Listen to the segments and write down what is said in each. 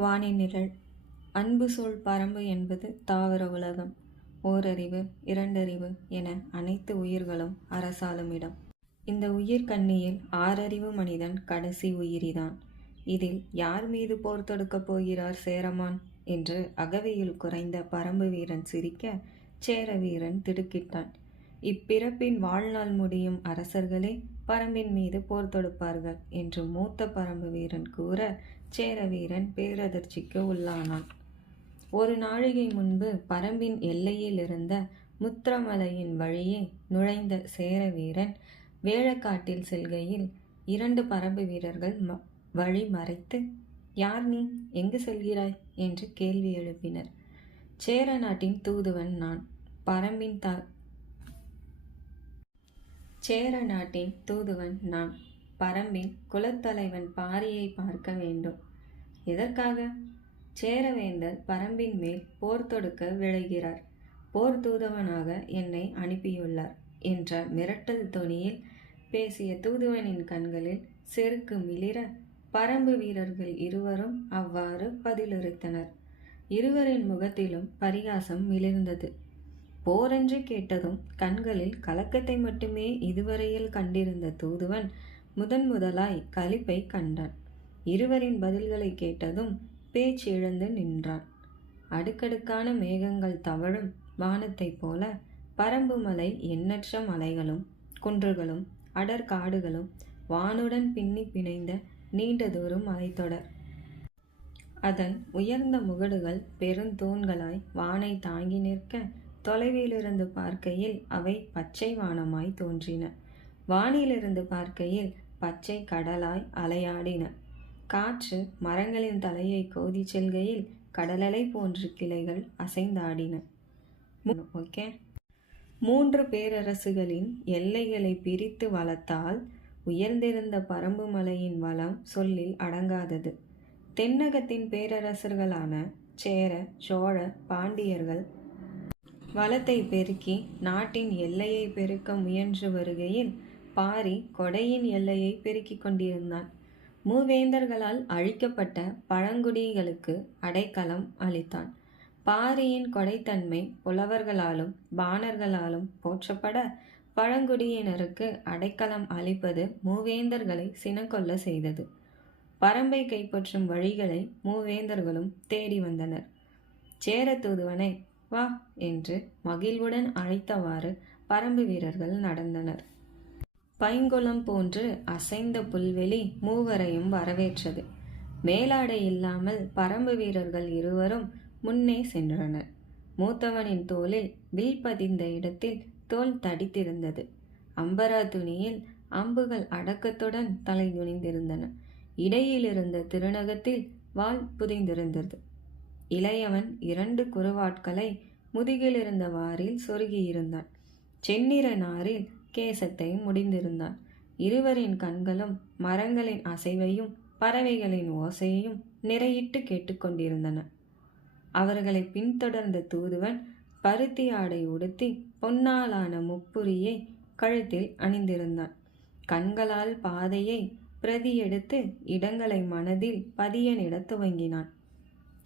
வானி நிழல். அன்பு சொல் பரம்பு என்பது தாவர உலகம். ஓரறிவு இரண்டறிவு என அனைத்து உயிர்களும் அரசாளுமிடம். இந்த உயிர் கண்ணியில் ஆறறிவு மனிதன் கடைசி உயிரிதான். இதில் யார் மீது போர் தொடுக்கப் போகிறார் சேரமான்? என்று அகவையில் குறைந்த பரம்பு வீரன் சிரிக்க சேர வீரன் திடுக்கிட்டான். இப்பிறப்பின் வாழ்நாள் முடியும் அரசர்களே பரம்பின் மீது போர் தொடுப்பார்கள் என்று மூத்த பரம்பு வீரன் கூற சேரவீரன் பேரதிர்ச்சிக்கு உள்ளானான். ஒரு நாழிகை முன்பு பரம்பின் எல்லையில் இருந்த முத்திரமலையின் வழியே நுழைந்த சேர வீரன் வேழக்காட்டில் செல்கையில் இரண்டு பரம்பு வீரர்கள் ம வழி மறைத்து யார் நீ? எங்கு செல்கிறாய்? என்று கேள்வி எழுப்பினர். சேர நாட்டின் தூதுவன் நான் பரம்பின் த சேர நாட்டின் தூதுவன் நான் பரம்பின் குலத்தலைவன் பாரியை பார்க்க வேண்டும். எதற்காக? சேரவேந்தர் பரம்பின் மேல் போர் தொடுக்க விளைகிறார் போர் தூதுவனாக என்னை அனுப்பியுள்ளார் என்ற மிரட்டல் தொனியில் பேசிய தூதுவனின் கண்களில் செருக்கு மிளிர பரம்பு வீரர்கள் இருவரும் அவ்வாறு பதிலுரைத்தனர். இருவரின் முகத்திலும் பரிகாசம் மிளிர்ந்தது. போரென்று கேட்டதும் கண்களில் கலக்கத்தை மட்டுமே இதுவரையில் கண்டிருந்த தூதுவன் முதன் முதலாய் களிப்பை கண்டான். இருவரின் பதில்களை கேட்டதும் பேச்சு இழந்து நின்றான். அடுக்கடுக்கான மேகங்கள் தவழும் வானத்தைப் போல பரம்பு மலை எண்ணற்ற மலைகளும் குன்றுகளும் அடர்காடுகளும் வானுடன் பின்னி பிணைந்த நீண்ட தூரம் மலைத்தொடர் அதன் உயர்ந்த முகடுகள் பெருந்தூண்களாய் வானை தாங்கி நிற்க தொலைவிலிருந்து பார்க்கையில் அவை பச்சை வானமாய் தோன்றின. வானிலிருந்து பார்க்கையில் பச்சை கடலாய் அலையாடின. காற்று மரங்களின் தலையை கோதி செல்கையில் கடலலை போன்ற கிளைகள் அசைந்தாடின. ஓகே. மூன்று பேரரசுகளின் எல்லைகளை பிரித்து வளர்த்தால் உயர்ந்திருந்த பரம்பு மலையின் வளம் சொல்லில் அடங்காதது. தென்னகத்தின் பேரரசர்களான சேர சோழ பாண்டியர்கள் வளத்தை பெருக்கி நாட்டின் எல்லையை பெருக்க முயன்று வருகையில் பாரி கொடையின் எல்லையை பெருக்கிக் கொண்டிருந்தான். மூவேந்தர்களால் அழிக்கப்பட்ட பழங்குடிகளுக்கு அடைக்கலம் அளித்தான். பாரியின் கொடைத்தன்மை புலவர்களாலும் பாணர்களாலும் போற்றப்பட பழங்குடியினருக்கு அடைக்கலம் அளிப்பது மூவேந்தர்களை சினங்கொள்ள செய்தது. பரம்பை கைப்பற்றும் வழிகளை மூவேந்தர்களும் தேடி வந்தனர். சேர தூதுவனை வா என்று மகிழ்வுடன் அழைத்தவாறு பரம்பு வீரர்கள் நடந்தனர். பைங்குளம் போன்று அசைந்த புல்வெளி மூவரையும் வரவேற்றது. மேலாடை இல்லாமல் பரம்பு வீரர்கள் இருவரும் முன்னே சென்றனர். மூத்தவனின் தோளில் வில் பதிந்த இடத்தில் தோல் தடித்திருந்தது. அம்பரா துணியில் அம்புகள் அடக்கத்துடன் தலை குனிந்திருந்தன. இடையில் இருந்த திருநகத்தில் வால் புதைந்திருந்தது. இளையவன் இரண்டு குருவாட்களை முதுகிலிருந்த வாரில் சொருகியிருந்தான். செந்நிற நாரில் கேசத்தை முடிந்திருந்தான். இருவரின் கண்களும் மரங்களின் அசைவையும் பறவைகளின் ஓசையையும் நிறையிட்டு கேட்டுக்கொண்டிருந்தன அவர்களை பின்தொடர்ந்த தூதுவன் பருத்தி ஆடை உடுத்தி பொன்னாலான முப்புரியை கழுத்தில் அணிந்திருந்தான். கண்களால் பாதையை பிரதி எடுத்து இடங்களை மனதில் பதிய நிட துவங்கினான்.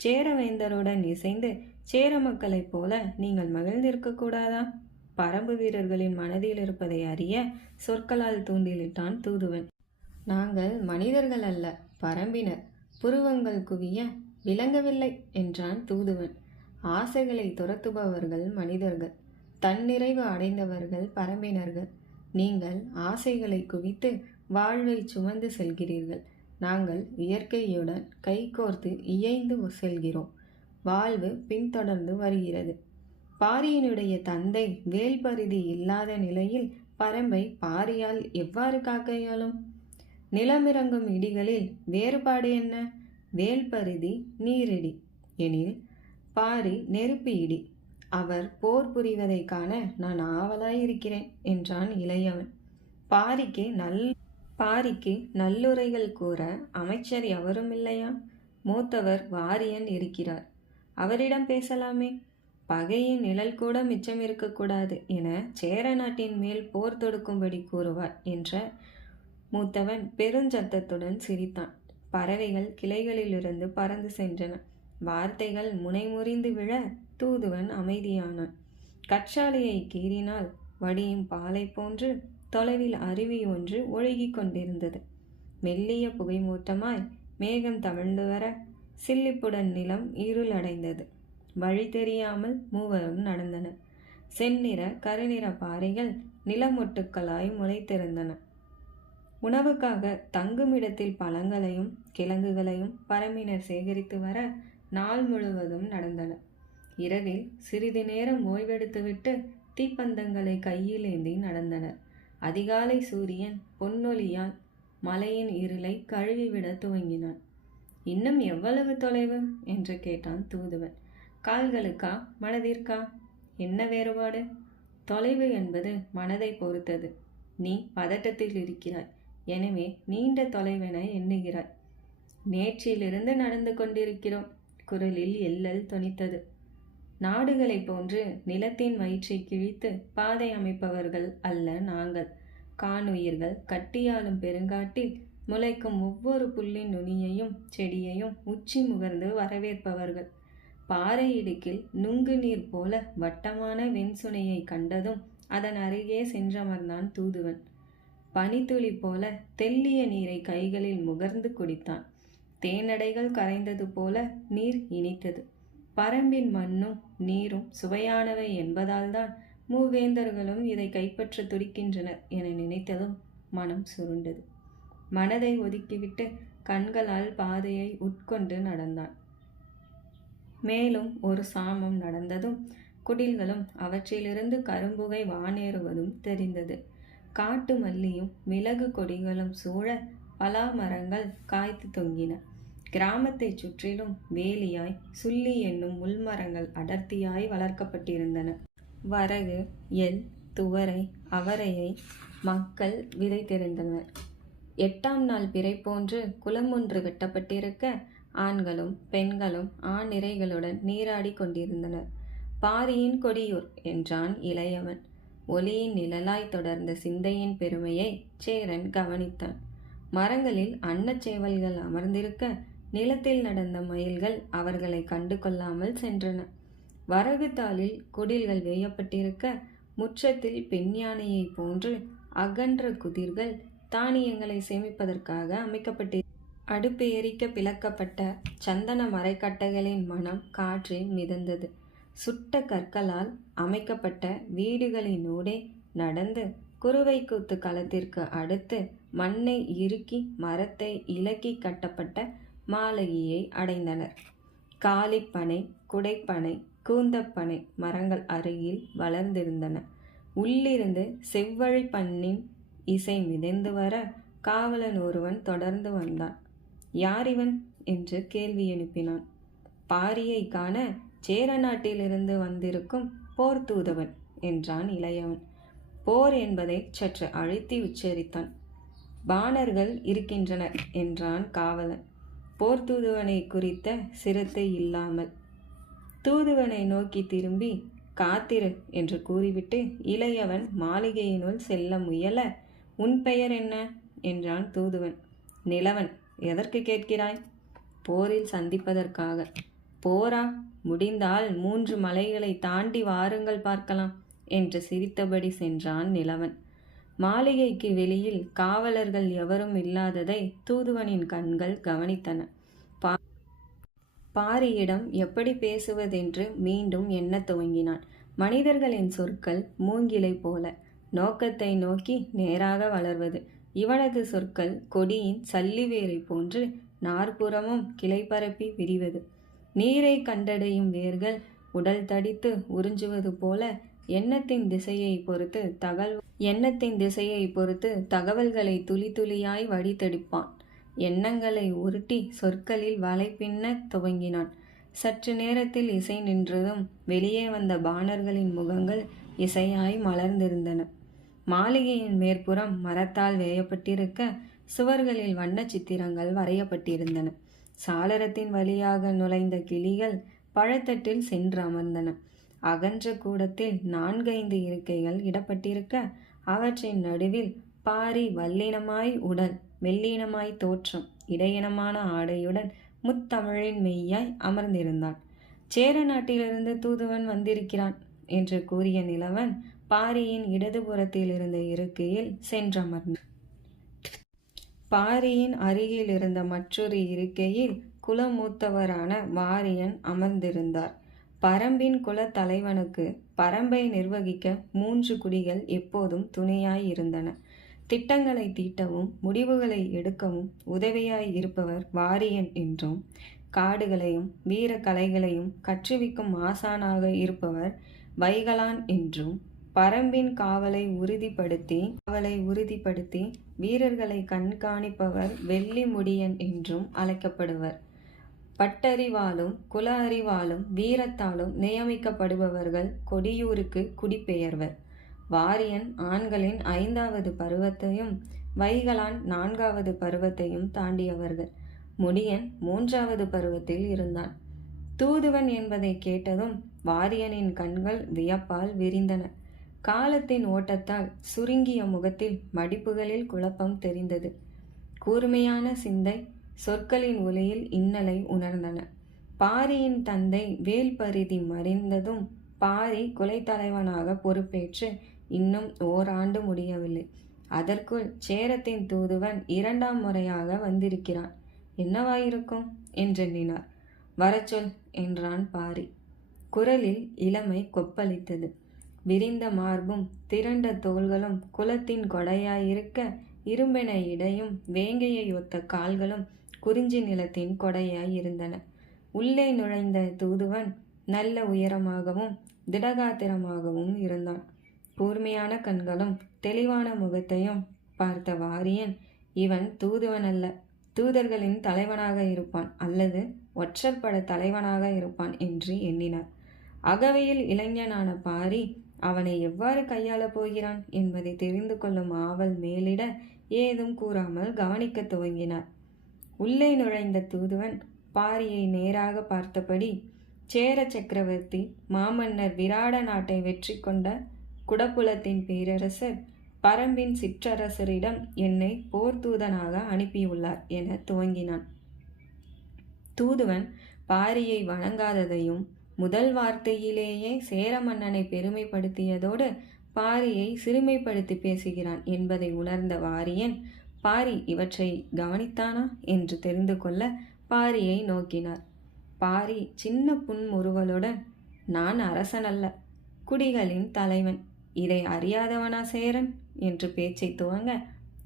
சேரவேந்தருடன் இசைந்து சேர மக்களைப் போல நீங்கள் மகிழ்ந்திருக்க கூடாதா? பரம்பு வீரர்களின் மனதில் இருப்பதை அறிய சொற்களால் தூண்டிலிட்டான் தூதுவன். நாங்கள் மனிதர்கள் அல்ல பரம்பினர். புருவங்கள் குவிய விளங்கவில்லை என்றான் தூதுவன். ஆசைகளை துரத்துபவர்கள் மனிதர்கள். தன்னிறைவு அடைந்தவர்கள் பரம்பினர்கள். நீங்கள் ஆசைகளை குவித்து வாழ்வை சுமந்து செல்கிறீர்கள். நாங்கள் இயற்கையுடன் கைகோர்த்து இயைந்து செல்கிறோம். வாழ்வு பின்தொடர்ந்து வருகிறது. பாரியினுடைய தந்தை வேல்பரிதி இல்லாத நிலையில் பரம்பை பாரியால் எவ்வாறு காக்கையாலும் நிலமிறங்கும் இடிகளில் வேறுபாடு என்ன? வேல்பரிதி நீரிடி. எனில் பாரி நெருப்பு இடி. அவர் போர் புரிவதை காண நான் ஆவலாயிருக்கிறேன் என்றான் இளையவன். பாரிக்கு நல் பாரிக்கு நல்லுரைகள் கூற அமைச்சர் எவரும் இல்லையா? மூத்தவர் வாரியன் இருக்கிறார். அவரிடம் பேசலாமே. பகையின் நிழல் கூட மிச்சம் இருக்கக்கூடாது என சேர நாட்டின் மேல் போர் தொடுக்கும்படி கூறுவார் என்ற மூத்தவன் பெருஞ்சத்தத்துடன் சிரித்தான். பறவைகள் கிளைகளிலிருந்து பறந்து சென்றன. வார்த்தைகள் முனைமுறிந்து விழ தூதுவன் அமைதியானான். கற்றாழையை கீறினால் வடியும் பாலை போன்று தொலைவில் அருவி ஒன்று ஒழுகி கொண்டிருந்தது. மெல்லிய புகைமூட்டமாய் மேகம் தவழ்ந்து வர சில்லிப்புடன் நிலம் இருளடைந்தது. வழி தெரியாமல் மூவரும் நடந்தனர். செந்நிற கருநிற பாறைகள் நிலமொட்டுக்களாய் முளைத்திருந்தன. உணவுக்காக தங்குமிடத்தில் பழங்களையும் கிழங்குகளையும் பரம்பினர் சேகரித்து வர நாள் முழுவதும் நடந்தன. இரவில் சிறிது நேரம் ஓய்வெடுத்துவிட்டு தீப்பந்தங்களை கையில் ஏந்தி நடந்தனர். அதிகாலை சூரியன் பொன்னொழியால் மலையின் இருளை கழுவிவிட துவங்கினான். இன்னும் எவ்வளவு தொலைவு? என்று கேட்டான் தூதுவன். கால்களுக்கா? மனதிற்கா? என்ன வேறுபாடு? தொலைவு என்பது மனதை பொறுத்தது. நீ பதட்டத்தில் இருக்கிறாய். எனவே நீண்ட தொலைவென எண்ணுகிறாய். நேற்றிலிருந்து நடந்து கொண்டிருக்கிறோம். குரலில் எல்லல் தொனித்தது. நாடுகளைப் போன்று நிலத்தின் வயிற்றை கிழித்து பாதை அமைப்பவர்கள் அல்ல நாங்கள். காணுயிர்கள் கட்டியாலும் பெருங்காட்டில் முளைக்கும் ஒவ்வொரு புல்லின் நுனியையும் செடியையும் உச்சி முகர்ந்து வரவேற்பவர்கள். பாறை இடுக்கில் நுங்கு நீர் போல வட்டமான வெண்சுனையை கண்டதும் அதன் அருகே சென்றமர்ந்தான் தூதுவன். பனித்துளி போல தெல்லிய நீரை கைகளில் முகர்ந்து குடித்தான். தேனடைகள் கரைந்தது போல நீர் இனித்தது. பரம்பின் மண்ணும் நீரும் சுவையானவை என்பதால்தான் மூவேந்தர்களும் இதை கைப்பற்ற துடிக்கின்றனர் என நினைத்ததும் மனம் சுருண்டது. மனதை ஒதுக்கிவிட்டு கண்களால் பாதையை உட்கொண்டு நடந்தான். மேலும் ஒரு சாமம் நடந்ததும் குடில்களும் அவற்றிலிருந்து கரும்புகை வானேறுவதும் தெரிந்தது. காட்டு மல்லியும் மிளகு கொடிகளும் சூழ பலா மரங்கள் காய்த்து தொங்கின. கிராமத்தைச் சுற்றிலும் வேலியாய் சுள்ளி என்னும் முள்மரங்கள் அடர்த்தியாய் வளர்க்கப்பட்டிருந்தன. வரகு எல் துவரை அவரையை மக்கள் விதைத்திருந்தனர் எட்டாம் நாள் பிறை போன்று குளம் ஒன்று வெட்டப்பட்டிருக்க ஆண்களும் பெண்களும் ஆணிரைகளுடன் நீராடி கொண்டிருந்தனர். பாரியின் கொடியூர் என்றான் இளையவன். ஒளியின் நிழலாய் தொடர்ந்த சிந்தையின் பெருமையை சேரன் கவனித்தான். மரங்களில் அன்னச்சேவல்கள் அமர்ந்திருக்க நிலத்தில் நடந்த மயில்கள் அவர்களை கண்டு கொள்ளாமல் சென்றன. வரகு தாளில் குடில்கள் வேயப்பட்டிருக்க முற்றத்தில் பெண்யானையைப் போன்று அகன்ற குதிர்கள் தானியங்களை சேமிப்பதற்காக அமைக்கப்பட்டி அடுப்பு எரிக்க பிளக்கப்பட்ட சந்தன மரைக்கட்டைகளின் மனம் காற்றில் மிதந்தது. சுட்ட கற்களால் அமைக்கப்பட்ட வீடுகளினூடே நடந்து குறுவை கூத்து களத்திற்கு அடுத்து மண்ணை இறுக்கி மரத்தை இலக்கி கட்டப்பட்ட மாலகியை அடைந்தனர். காலிப்பனை குடைப்பனை கூந்தப்பனை மரங்கள் அருகில் வளர்ந்திருந்தன. உள்ளிருந்து செவ்வழி பண்ணின் இசை மிதந்து வர காவலன் ஒருவன் தொடர்ந்து வந்தான். யார் இவன் என்று கேள்வி எழுப்பினான். பாரியை காண சேர நாட்டிலிருந்து வந்திருக்கும் போர் தூதவன் என்றான் இளையவன். போர் என்பதை சற்று அழுத்தி உச்சரித்தான். பாணர்கள் இருக்கின்றனர் என்றான் காவலன். போர் தூதுவனை குறித்த சிரத்தை இல்லாமல். தூதுவனை நோக்கி திரும்பி காத்திரு என்று கூறிவிட்டு இளையவன் மாளிகையினுள் செல்ல முயல உன் பெயர் என்ன? என்றான் தூதுவன். நிலவன் எதற்கு கேட்கிறாய்? போரில் சந்திப்பதற்காக. போரா முடிந்தால் மூன்று மலைகளை தாண்டி வாருங்கள் பார்க்கலாம் என்று சிரித்தபடி சென்றான் நிலவன். மாளிகைக்கு வெளியில் காவலர்கள் எவரும் இல்லாததை தூதுவனின் கண்கள் கவனித்தன. பா பாரியிடம் எப்படி பேசுவதென்று மீண்டும் எண்ணத் துவங்கினான். மனிதர்களின் சொற்கள் மூங்கிலை போல நோக்கத்தை நோக்கி நேராக வளர்வது. இவனது சொற்கள் கொடியின் சல்லிவேரை போன்று நாற்புறமும் கிளை பரப்பி விரிவது. நீரை கண்டடையும் வேர்கள் உடல் தடித்து உறிஞ்சுவது போல எண்ணத்தின் திசையை பொறுத்து தகவல் எண்ணத்தின் திசையை பொறுத்து தகவல்களை துளி துளியாய் வடித்தெடுப்பான். எண்ணங்களை உருட்டி சொற்களில் வலை பின்னத் துவங்கினான். சற்று நேரத்தில் இசை நின்றதும் வெளியே வந்த பாணர்களின் முகங்கள் இசையாய் மலர்ந்திருந்தன. மாளிகையின் மேற்புறம் மரத்தால் வேயப்பட்டிருக்க சுவர்களில் வண்ண சித்திரங்கள் வரையப்பட்டிருந்தன. சாளரத்தின் வழியாக நுழைந்த கிளிகள் பழத்தட்டில் சென்று அமர்ந்தன. அகன்ற கூடத்தில் நான்கைந்து இருக்கைகள் இடப்பட்டிருக்க அவற்றின் நடுவில் பாரி வல்லினமாய் உடல் மெல்லினமாய் தோற்றம் இடையினமான ஆடையுடன் முத்தமிழின் மெய்யாய் அமர்ந்திருந்தான். சேர நாட்டிலிருந்து தூதுவன் வந்திருக்கிறான் என்று கூறிய நிலவன் பாரியின் இடதுபுறத்தில் இருந்த இருக்கையில் சென்றமர்ந்தான் பாரியின் அருகில் இருந்த மற்றொரு இருக்கையில் குலமூத்தவரான வாரியன் அமர்ந்திருந்தார். பரம்பின் குலத்தலைவனுக்கு பரம்பை நிர்வகிக்க மூன்று குடிகள் எப்போதும் துணையாய் இருந்தன திட்டங்களை தீட்டவும் முடிவுகளை எடுக்கவும் உதவியாய் இருப்பவர் வாரியன் என்றும் காடுகளையும் வீர கலைகளையும் கற்றுவிக்கும் ஆசானாக இருப்பவர் வைகலான் என்றும் பரம்பின் காவலை உறுதிப்படுத்தி காவலை உறுதிப்படுத்தி வீரர்களை கண்காணிப்பவர் வெள்ளி முடியன் என்றும் அழைக்கப்படுவர். பட்டறிவாலும் குல அறிவாலும் வீரத்தாலும் நியமிக்கப்படுபவர்கள் கொடியூருக்கு குடிபெயர்வர். வாரியன் ஆண்களின் ஐந்தாவது பருவத்தையும் வைகலான் நான்காவது பருவத்தையும் தாண்டியவர்கள். முடியன் மூன்றாவது பருவத்தில் இருந்தான். தூதுவன் என்பதை கேட்டதும் வாரியனின் கண்கள் வியப்பால் விரிந்தன. காலத்தின் ஓட்டத்தால் சுருங்கிய முகத்தில் மடிப்புகளில் குழப்பம் தெரிந்தது. கூர்மையான சிந்தை சொற்களின் ஒலியில் இன்னலை உணர்ந்தன. பாரியின் தந்தை வேல்பரிதி மறைந்ததும் பாரி குலைத்தலைவனாக பொறுப்பேற்று இன்னும் ஓராண்டு முடியவில்லை. அதற்குள் சேரத்தின் தூதுவன் இரண்டாம் முறையாக வந்திருக்கிறான். என்னவாயிருக்கும்? என்றெண்ணினார் வரச்சொல் என்றான் பாரி. குரலில் இளமை கொப்பளித்தது. விரிந்த மார்பும் திரண்ட தோள்களும் குலத்தின் கொடையாயிருக்க இரும்பென இடையும் வேங்கையை ஒத்த கால்களும் குறிஞ்சி நிலத்தின் கொடையாயிருந்தன. உள்ளே நுழைந்த தூதுவன் நல்ல உயரமாகவும் திடகாத்திரமாகவும் இருந்தான். கூர்மையான கண்களும் தெளிவான முகத்தையும் பார்த்த வாரியன் இவன் தூதுவன் அல்ல தூதர்களின் தலைவனாக இருப்பான் அல்லது ஒற்றற்பட தலைவனாக இருப்பான் என்று எண்ணினார். அகவையில் இளைஞனான பாரி அவனை எவ்வாறு கையாளப் போகிறான் என்பதை தெரிந்து கொள்ளும் ஆவல் மேலிட ஏதும் கூறாமல் கவனிக்கத் துவங்கினார். உள்ளே நுழைந்த தூதுவன் பாரியை நேராக பார்த்தபடி சேர சக்கரவர்த்தி மாமன்னர் விராட நாட்டை வெற்றி கொண்ட குடப்புலத்தின் பேரரசர் பரம்பின் சிற்றரசரிடம் என்னை போர்தூதனாக அனுப்பியுள்ளார் என துவங்கினான். தூதுவன் பாரியை வணங்காததையும் முதல் வார்த்தையிலேயே சேர மன்னனை பெருமைப்படுத்தியதோடு பாரியை சிறுமைப்படுத்தி பேசுகிறான் என்பதை உணர்ந்த வாரியன் பாரி இவற்றை கவனித்தானா? என்று தெரிந்து கொள்ள பாரியை நோக்கினார். பாரி சின்ன புன்முறுவலுடன் நான் அரசனல்ல. குடிகளின் தலைவன். இதை அறியாதவனா சேரன்? என்று பேச்சை துவங்க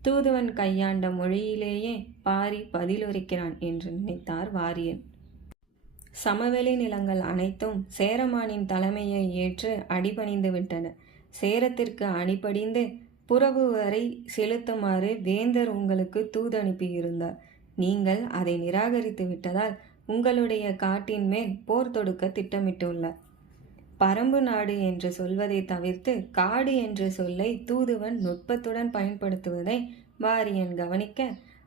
தூதுவன் கையாண்ட மொழியிலேயே பாரி பதிலுரைக்கிறான் என்று நினைத்தார் வாரியன். சமவெளி நிலங்கள் அனைத்தும் சேரமானின் தலைமையை ஏற்று அடிபணிந்து விட்டன. சேரத்திற்கு அடிபடிந்து புறவு வரை செலுத்துமாறு வேந்தர் உங்களுக்கு தூதனுப்பியிருந்தார். நீங்கள் அதை நிராகரித்து விட்டதால் உங்களுடைய காட்டின் மேல் போர் தொடுக்க திட்டமிட்டுள்ளார். பரம்பு நாடு என்று சொல்வதை தவிர்த்து காடு என்ற சொல்லை தூதுவன் நுட்பத்துடன் பயன்படுத்துவதை வாரியன் கவனிக்க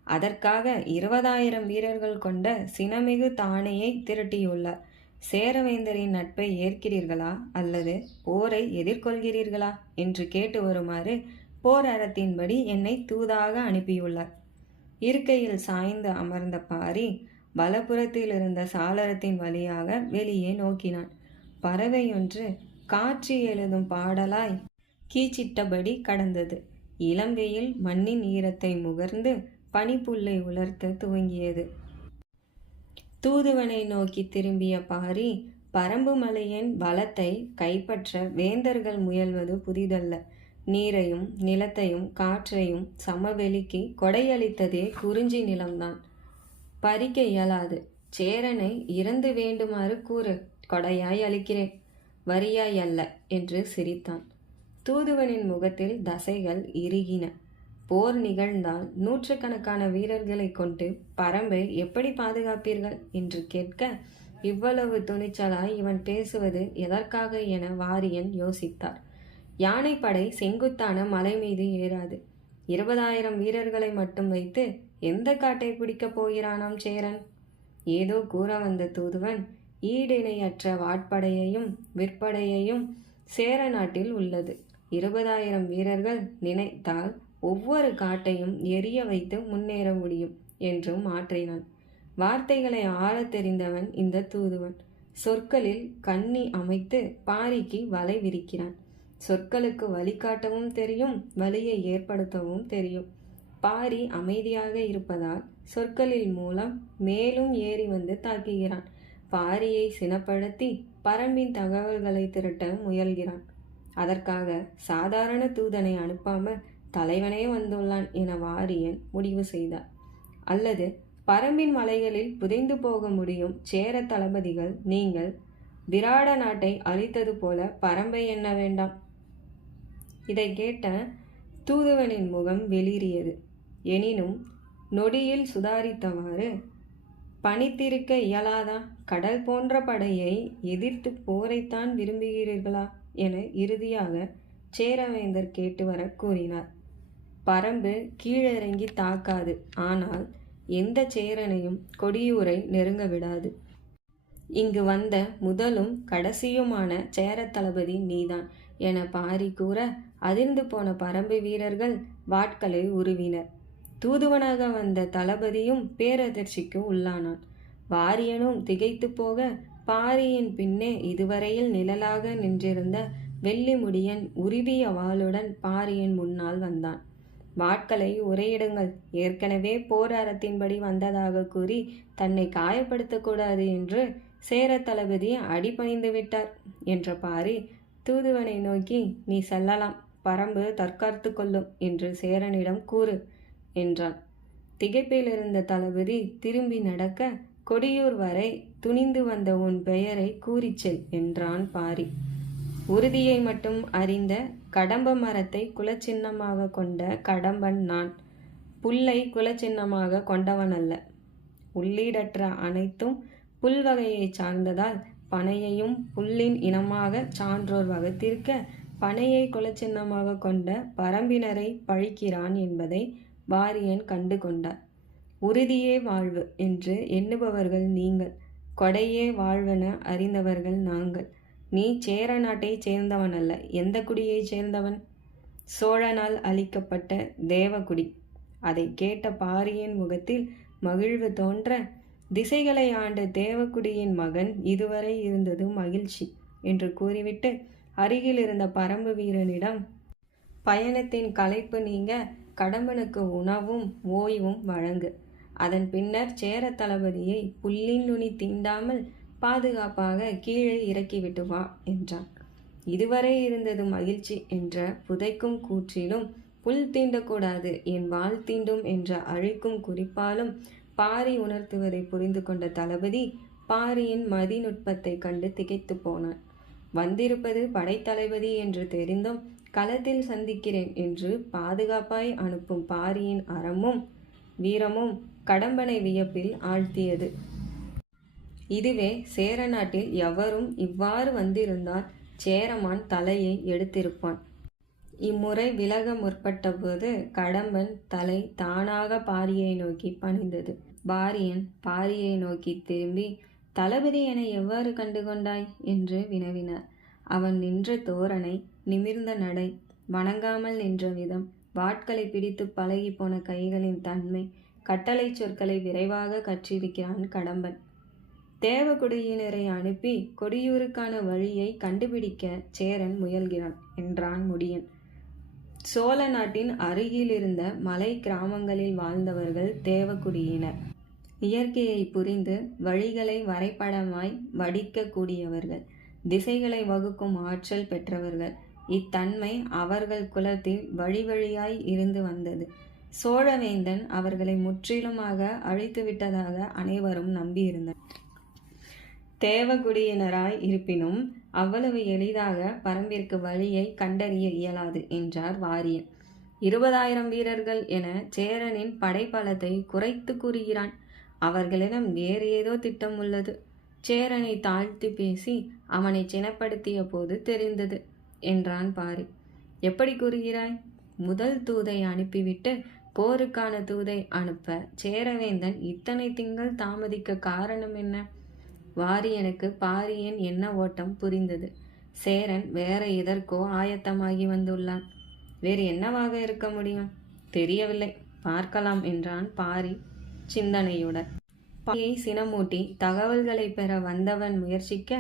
அதற்காக இருபதாயிரம் வீரர்கள் கொண்ட சினமிகு தானையை திரட்டியுள்ளார். சேரவேந்தரின் நட்பை ஏற்கிறீர்களா? அல்லது போரை எதிர்கொள்கிறீர்களா? என்று கேட்டு வருமாறு போர் அறத்தின்படி என்னை தூதாக அனுப்பியுள்ளார். இருக்கையில் சாய்ந்து அமர்ந்த பாரி வலப்புறத்தில் இருந்த சாளரத்தின் வழியாக வெளியே நோக்கினான். பறவையொன்று காட்சி எழுதும் பாடலாய் கீச்சிட்டபடி கடந்தது. இளம்பெயில் மண்ணின் ஈரத்தை முகர்ந்து பனிப்புல்லை உலர்த்த துவங்கியது. தூதுவனை நோக்கி திரும்பிய பாரி பரம்பு மலையின் பலத்தை கைப்பற்ற வேந்தர்கள் முயல்வது புதிதல்ல. நீரையும் நிலத்தையும் காற்றையும் சமவெளிக்கு கொடையளித்ததே குறிஞ்சி நிலம்தான். பறிக்க இயலாது. சேரனை இறந்து வேண்டுமாறு கூறு. கொடையாய் அளிக்கிறேன். வரியாய் அல்ல என்று சிரித்தான். தூதுவனின் முகத்தில் தசைகள் இறுகின. போர் நிகழ்ந்தால் நூற்றுக்கணக்கான வீரர்களை கொண்டு பரம்பை எப்படி பாதுகாப்பீர்கள் என்று கேட்க இவ்வளவு துணிச்சலாய் இவன் பேசுவது எதற்காக என வாரியன் யோசித்தார். யானைப்படை செங்குத்தான மலை மீது ஏறாது. இருபதாயிரம் வீரர்களை மட்டும் வைத்து எந்த காட்டை பிடிக்கப் போகிறானாம் சேரன்? ஏதோ கூற வந்த தூதுவன் ஈடிணையற்ற வாட்படையையும் விற்படையையும் சேர நாட்டில் உள்ளது. இருபதாயிரம் வீரர்கள் நினைத்தால் ஒவ்வொரு காட்டையும் எரிய வைத்து முன்னேற முடியும் என்றும் மாற்றினான். வார்த்தைகளை ஆழத் தெரிந்தவன் இந்த தூதுவன். சொற்களில் கண்ணி அமைத்து பாரிக்கு வலை விரிக்கிறான். சொற்களுக்கு வழிகாட்டவும் தெரியும் வழியை ஏற்படுத்தவும் தெரியும். பாரி அமைதியாக இருப்பதால் சொற்களில் மூலம் மேலும் ஏறி வந்து தாக்குகிறான். பாரியை சினப்படுத்தி பரம்பின் தகவல்களை திரட்ட முயல்கிறான். அதற்காக சாதாரண தூதனை அனுப்பாமல் தலைவனே வந்துள்ளான் என வாரியன் முடிவு செய்தார். அல்லது பரம்பின் மலைகளில் புதைந்து போக முடியும் சேர தளபதிகள் நீங்கள் விராட நாட்டை அழித்தது போல பரம்பை எண்ண வேண்டாம். இதை கேட்ட தூதுவனின் முகம் வெளிரியது எனினும் நொடியில் சுதாரித்தவாறு பணித்திருக்க இயலாதா? கடல் போன்ற படையை எதிர்த்து போரைத்தான் விரும்புகிறீர்களா? என இறுதியாக சேரவேந்தர் கேட்டு வர கூறினார். பரம்பு கீழிறங்கி தாக்காது. ஆனால் எந்த சேரனையும் கொடியூரை நெருங்க விடாது. இங்கு வந்த முதலும் கடைசியுமான சேர தளபதி நீதான் என பாரி கூற அதிர்ந்து போன பரம்பு வீரர்கள் வாட்களை உருவினர். தூதுவனாக வந்த தளபதியும் பேரதிர்ச்சிக்கு உள்ளானான். வாரியனும் திகைத்து போக பாரியின் பின்னே இதுவரையில் நிழலாக நின்றிருந்த வெள்ளிமுடியன் உருவிய வாளுடன் பாரியின் முன்னால் வந்தான். வாட்களை உரையிடுங்கள் ஏற்கனவே போர் அறத்தின்படி வந்ததாக கூறி தன்னை காயப்படுத்தக்கூடாது என்று சேர தளபதி அடிபணிந்து விட்டார் என்ற பாரி தூதுவனை நோக்கி நீ செல்லலாம். பரம்பு தற்காத்து கொள்ளும் என்று சேரனிடம் கூறு என்றான். திகைப்பில் இருந்த தளபதி திரும்பி நடக்க கொடியூர் வரை துணிந்து வந்த உன் பெயரை கூறிச்செல் என்றான் பாரி. உறுதியை மட்டும் அறிந்த கடம்ப மரத்தை குலச்சின்னமாக கொண்ட கடம்பன் நான். புல்லை குலச்சின்னமாக கொண்டவன் அல்ல. உள்ளீடற்ற அனைத்தும் புல் வகையை சார்ந்ததால் பனையையும் புல்லின் இனமாக சான்றோர் வகுத்திருக்க பனையை குலச்சின்னமாக கொண்ட பரம்பினரை பழிக்கிறான் என்பதை வாரியன் கண்டு கொண்டார் உறுதியே வாழ்வு என்று எண்ணுபவர்கள் நீங்கள் கொடையே வாழ்வென அறிந்தவர்கள் நாங்கள். நீ சேர நாட்டை சேர்ந்தவன் அல்ல. எந்த குடியைச் சேர்ந்தவன்? சோழனால் அளிக்கப்பட்ட தேவகுடி. அதை கேட்ட பாரியின் முகத்தில் மகிழ்வு தோன்ற திசைகளை ஆண்ட தேவக்குடியின் மகன் இதுவரை இருந்தது மகிழ்ச்சி என்று கூறிவிட்டு அருகில் இருந்த பரம்பு வீரனிடம் பயணத்தின் களைப்பு நீங்க கடம்பனுக்கு உணவும் ஓய்வும் வழங்கு. அதன் பின்னர் சேர தளபதியை புல்லின் நுனி தீண்டாமல் பாதுகாப்பாக கீழே இறக்கிவிட்டு வா என்றான். இதுவரை இருந்தது மகிழ்ச்சி என்ற புதைக்கும் கூற்றிலும் புல் தீண்டக்கூடாது என் வாழ் தீண்டும் என்ற அழிக்கும் குறிப்பாலும் பாரி உணர்த்துவதை புரிந்து கொண்ட தளபதி பாரியின் மதிநுட்பத்தை கண்டு திகைத்து போனான். வந்திருப்பது படைத்தளபதி என்று தெரிந்தும் களத்தில் சந்திக்கிறேன் என்று பாதுகாப்பாய் அனுப்பும் பாரியின் அறமும் வீரமும் கடம்பனை வியப்பில் ஆழ்த்தியது. இதுவே சேர நாட்டில் எவரும் இவ்வாறு வந்திருந்தால் சேரமான் தலையை எடுத்திருப்பான். இம்முறை விலக முற்பட்டபோது கடம்பன் தலை தானாக பாரியை நோக்கி பணிந்தது. பாரியன் பாரியை நோக்கி திரும்பி தளபதி என எவ்வாறு கண்டுகொண்டாய் என்று வினவினார். அவன் நின்ற தோரணை நிமிர்ந்த நடை வணங்காமல் நின்ற விதம் வாட்களை பிடித்து பழகி போன கைகளின் தன்மை கட்டளை சொற்களை விரைவாக கற்றிருக்கிறான் கடம்பன். தேவகுடியினரை அனுப்பி கொடியூருக்கான வழியை கண்டுபிடிக்க சேரன் முயல்கிறான் என்றான் முடியன். சோழ நாட்டின் அருகிலிருந்த மலை கிராமங்களில் வாழ்ந்தவர்கள் தேவக்குடியினர் இயற்கையை புரிந்து வழிகளை வரைபடமாய் வடிக்கக்கூடியவர்கள் திசைகளை வகுக்கும் ஆற்றல் பெற்றவர்கள். இத்தன்மை அவர்கள் குலத்தில் வழி வழியாய் இருந்து வந்தது. சோழவேந்தன் அவர்களை முற்றிலுமாக அழித்துவிட்டதாக அனைவரும் நம்பியிருந்தனர். தேவகுடியினராய் இருப்பினும் அவ்வளவு எளிதாக பரம்பிற்கு வழியை கண்டறிய இயலாது என்றார் வாரியன். இருபதாயிரம் வீரர்கள் என சேரனின் படைபலத்தை குறைத்து கூறுகிறான். அவர்களிடம் வேறு ஏதோ திட்டம் உள்ளது. சேரனை தாழ்த்தி பேசி அவனை சினப்படுத்திய போது தெரிந்தது என்றான் பாரி எப்படி கூறுகிறாய்? முதல் தூதை அனுப்பிவிட்டு போருக்கான தூதை அனுப்ப சேரவேந்தன் இத்தனை திங்கள் தாமதிக்க காரணம் என்ன? வாரியனுக்கு பாரியின் என்ன ஓட்டம் புரிந்தது. சேரன் வேற எதற்கோ ஆயத்தமாகி வந்துள்ளான். வேறு என்னவாக இருக்க முடியும்? தெரியவில்லை. பார்க்கலாம் என்றான் பாரி சிந்தனையுடன். பாரியை சினமூட்டி தகவல்களை பெற வந்தவன் முயற்சிக்க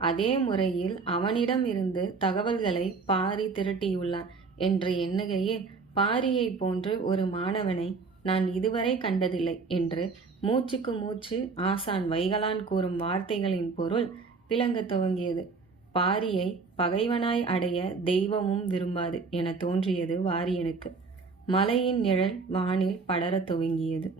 அதே முறையில் அவனிடம் இருந்து தகவல்களை பாரி திரட்டியுள்ளான் என்று எண்ணுகையில் பாரியைப் போன்று ஒரு மாணவனை நான் இதுவரை கண்டதில்லை என்று மூச்சுக்கு மூச்சு ஆசான் வைகலான் கூறும் வார்த்தைகளின் பொருள் விளங்க துவங்கியது. பாரியை பகைவனாய் அடைய தெய்வமும் விரும்பாது என தோன்றியது வாரியனுக்கு. மலையின் நிழல் வானில் படரத் துவங்கியது.